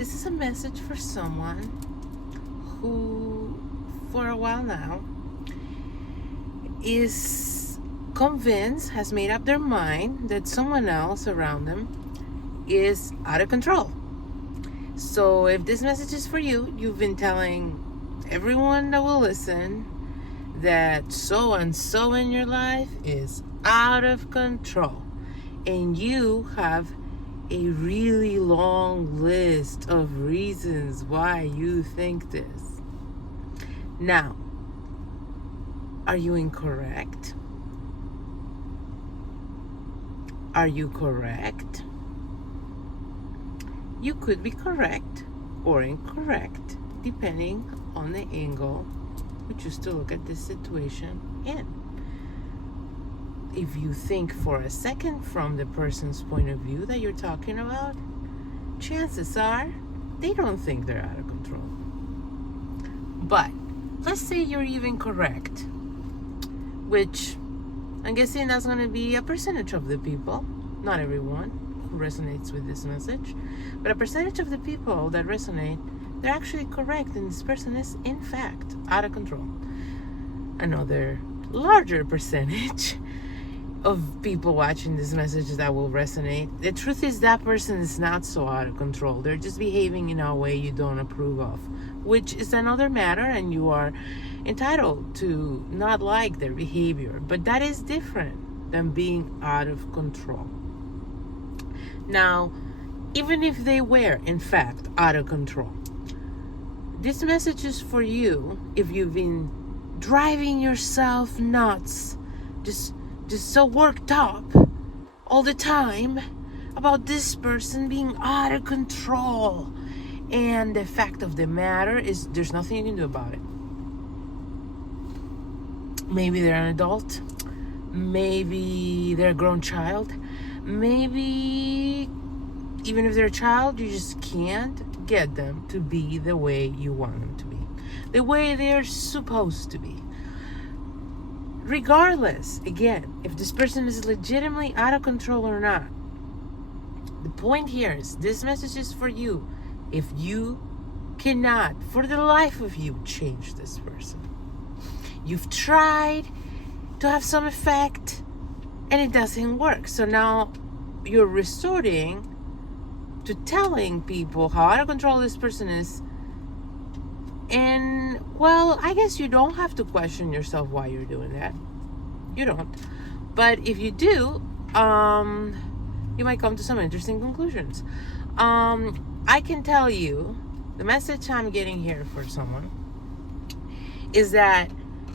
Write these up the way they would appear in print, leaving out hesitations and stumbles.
This is a message for someone who, for a while now, is convinced, has made up their mind that someone else around them is out of control. So if this message is for you, you've been telling everyone that will listen that so and so in your life is out of control, and you have a really long list of reasons why you think this. Now, are you incorrect? Are you correct? You could be correct or incorrect depending on the angle you choose to look at this situation in. If you think for a second from the person's point of view that you're talking about, chances are they don't think they're out of control. But let's say you're even correct, which I'm guessing that's going to be a percentage of the people, not everyone who resonates with this message, but a percentage of the people that resonate, they're actually correct, and this person is in fact out of control. Another larger percentage of people watching this message that will resonate, the truth is that person is not so out of control. They're just behaving in a way you don't approve of, which is another matter, and you are entitled to not like their behavior, but that is different than being out of control. Now, even if they were in fact out of control, this message is for you if you've been driving yourself nuts, just so worked up all the time about this person being out of control. And the fact of the matter is there's nothing you can do about it. Maybe they're an adult. Maybe they're a grown child. Maybe even if they're a child, you just can't get them to be the way you want them to be, the way they're supposed to be. Regardless, again, if this person is legitimately out of control or not, the point here is this message is for you if you cannot, for the life of you, change this person. You've tried to have some effect and it doesn't work. So now you're resorting to telling people how out of control this person is. And, well, I guess you don't have to question yourself why you're doing that. You don't. But if you do, you might come to some interesting conclusions. I can tell you, the message I'm getting here for someone is that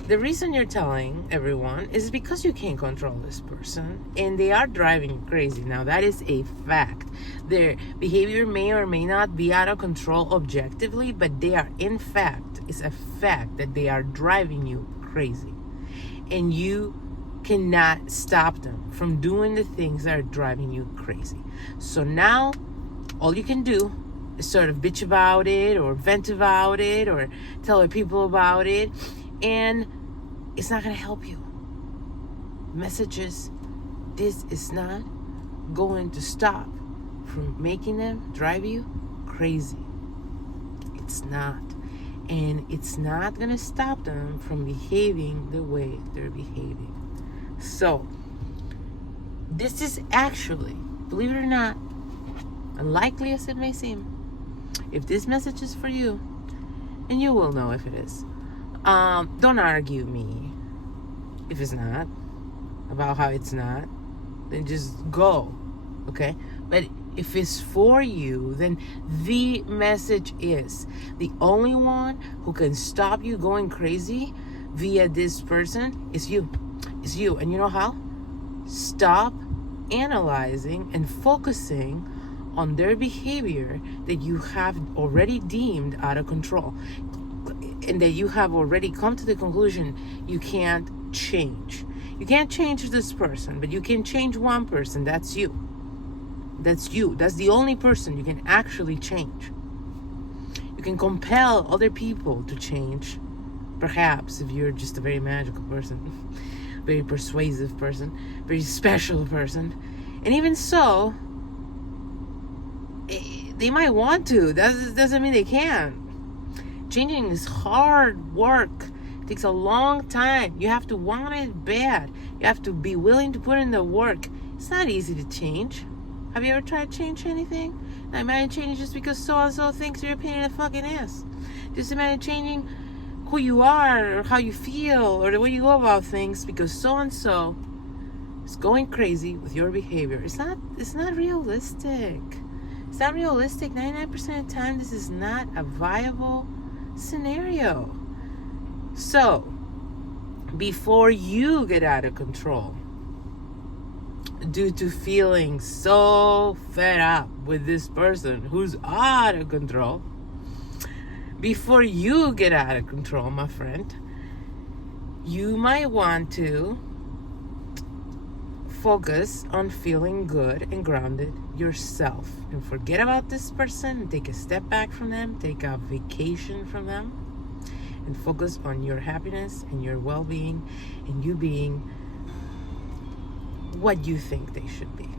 the reason you're telling everyone is because you can't control this person and they are driving you crazy. Now, that is a fact. Their behavior may or may not be out of control objectively, but they are, in fact, it's a fact that they are driving you crazy. And you cannot stop them from doing the things that are driving you crazy. So now, all you can do is sort of bitch about it or vent about it or tell other people about it. And it's not going to help you. Messages, this is not going to stop from making them drive you crazy. It's not. And it's not going to stop them from behaving the way they're behaving. So, this is actually, believe it or not, unlikely as it may seem, if this message is for you, and you will know if it is. Don't argue me if it's not, about how it's not, then just go, okay? But if it's for you, then the message is the only one who can stop you going crazy via this person is you. It's you. And you know how? Stop analyzing and focusing on their behavior that you have already deemed out of control, and that you have already come to the conclusion you can't change. You can't change this person, but you can change one person. That's you. That's you. That's the only person you can actually change. You can compel other people to change, perhaps, if you're just a very magical person, very persuasive person, very special person. And even so, They might want to. That doesn't mean they can. Changing is hard work. It takes a long time. You have to want it bad. You have to be willing to put in the work. It's not easy to change. Have you ever tried to change anything? Now imagine changing just because so-and-so thinks you're a pain in the fucking ass. Just imagine changing who you are or how you feel or the way you go about things because so-and-so is going crazy with your behavior. It's not realistic. It's not realistic. 99% of the time, this is not a viable scenario. So, before you get out of control due to feeling so fed up with this person who's out of control, before you get out of control, my friend, you might want to focus on feeling good and grounded yourself and forget about this person, take a step back from them, take a vacation from them, and focus on your happiness and your well-being and you being what you think they should be.